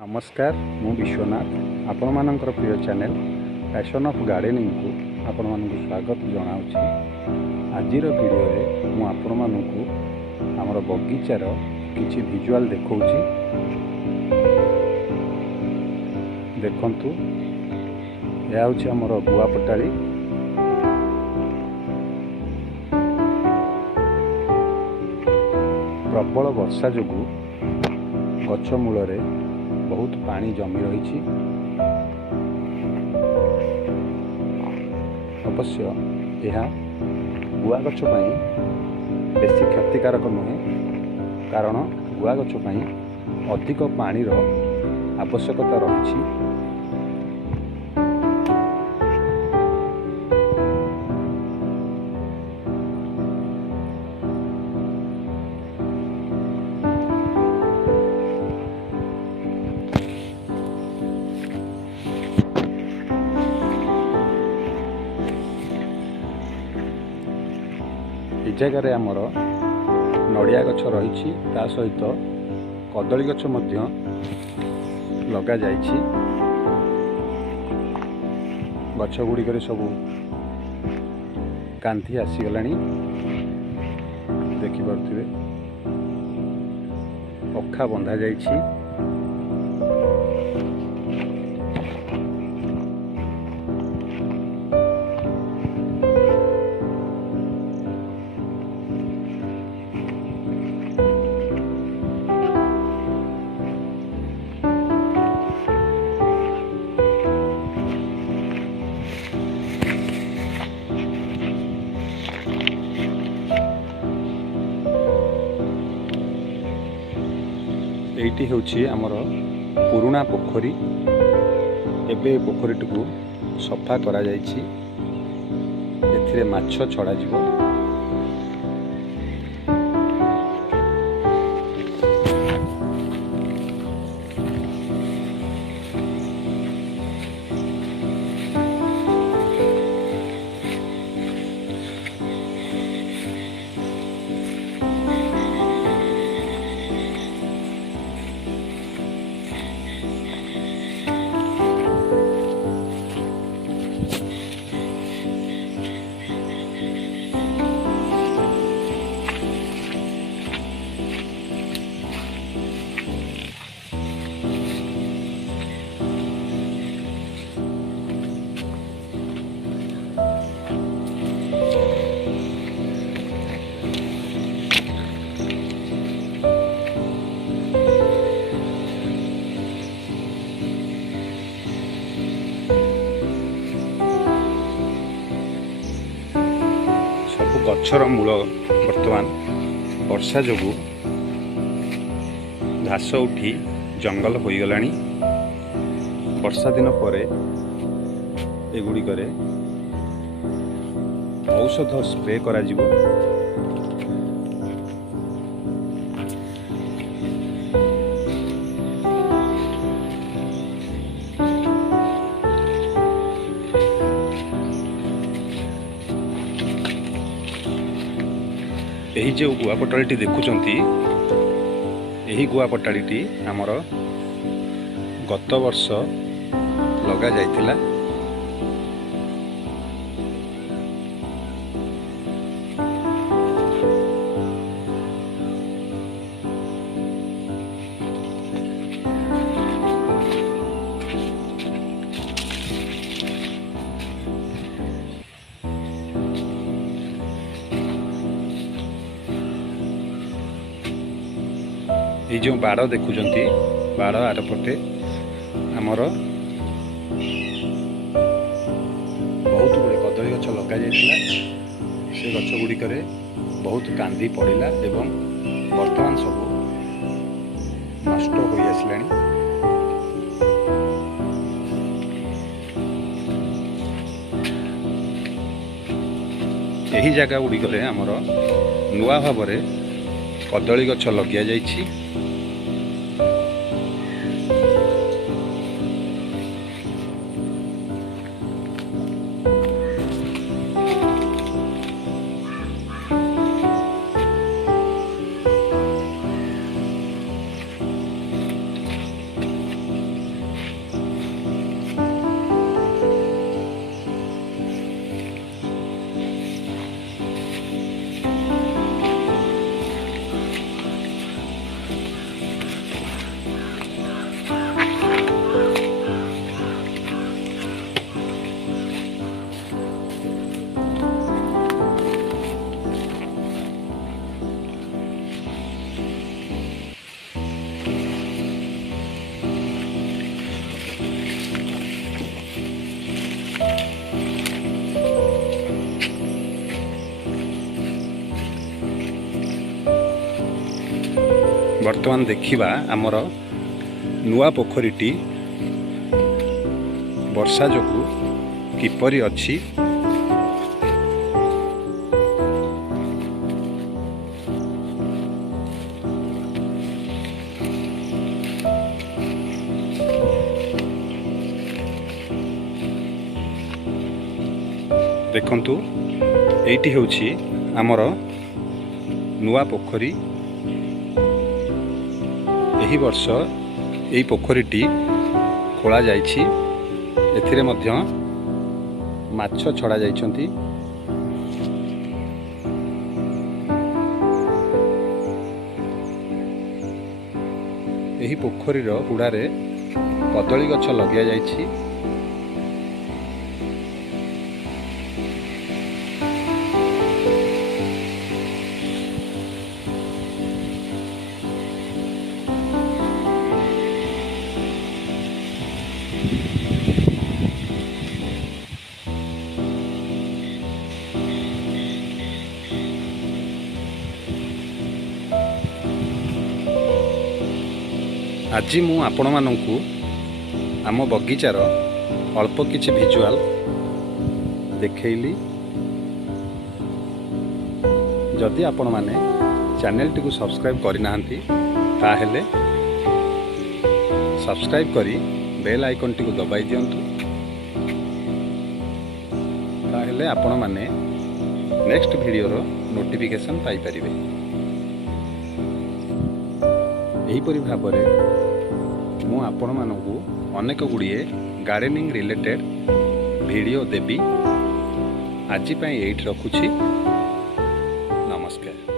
नमस्कार मु विश्वनाथ आपण मानकर प्रिय चैनल पैशन ऑफ गार्डनिंग को आपण मानक स्वागत जनाऊँगी। आज वीडियो रे मु आपण मानक हमर बगीचार किछि विजुअल देखौछि। देखंतु या होछि हमर गुआपटाली। प्रबल वर्षा जोगु गछ मूल बहुत पानी जमी रही। अवश्य यह गुआ गछ बेसी क्षतिकारक नुहे, कारण गुआ गछ अधिक पानी आवश्यकता रही। ए जगार आमर नड़िया गछ रही, ता सहित कदली गछ मध्य लगा जाइछि। गछ गुड़िक सब कांथी आसीगलानी देखिपे, अखा बंधा जाइछि। एटी होछि हमर पुराना पोखरी। एबे पोखरी को सफा करा जाइछि, एथिरे माछ छड़ा जिवो। गछर मूल बर्तमान वर्षा जोगु घास उठी जंगल हो गलानी। वर्षा दिन पर एगुड़िक औषध स्प्रे करा जिवो। यही जो गुआपटाली देखुंती, यही गुआपटाली आमर गत वर्ष लगा जाइथिला। ये जो बाड़ देखुंती, बाड़ आरपटे आमर बहुत गुड़े कदली गछ लगा जाइथिला। से गछ गुड़िक बहुत कांदी पड़िला एवं वर्तमान सब नष्ट हो आसलानी। यही जगह गुड़िक आमर नुआ भाव कदली गछ लगिया जाइछि। ବର୍ତ୍ତମାନ ଦେଖିବା ଆମର ନୂଆ ପୋଖରୀଟି ବର୍ଷା ଯୋଗୁଁ କିପରି ଅଛି। ଦେଖନ୍ତୁ, ଏଇଟି ହେଉଛି ଆମର ନୂଆ ପୋଖରୀ। ଏହି ବର୍ଷ ଏହି ପୋଖରୀଟି ଖୋଳା ଯାଇଛି। ଏଥିରେ ମଧ୍ୟ ମାଛ ଛଡ଼ା ଯାଇଛନ୍ତି। ଏହି ପୋଖରୀର ହୁଡ଼ାରେ କଦଳୀ ଗଛ ଲଗାଯାଇଛି। ଆଜି ମୁଁ ଆପଣମାନଙ୍କୁ ଆମ ବଗିଚାର ଅଳ୍ପ କିଛି ଭିଜୁଆଲ ଦେଖେଇଲି। ଯଦି ଆପଣମାନେ ଚ୍ୟାନେଲଟିକୁ ସବସ୍କ୍ରାଇବ୍ କରିନାହାନ୍ତି ତାହେଲେ ସବସ୍କ୍ରାଇବ୍ କରି ବେଲ୍ ଆଇକନ୍ଟିକୁ ଦବାଇ ଦିଅନ୍ତୁ। ତାହେଲେ ଆପଣମାନେ ନେକ୍ସଟ ଭିଡ଼ିଓର ନୋଟିଫିକେସନ୍ ପାଇପାରିବେ। ଏହିପରି ଭାବରେ ମୁଁ ଆପଣମାନଙ୍କୁ ଅନେକ ଗୁଡ଼ିଏ ଗାର୍ଡେନିଂ ରିଲେଟେଡ୍ ଭିଡ଼ିଓ ଦେବି। ଆଜି ପାଇଁ ଏଇଠି ରଖୁଛି। ନମସ୍କାର।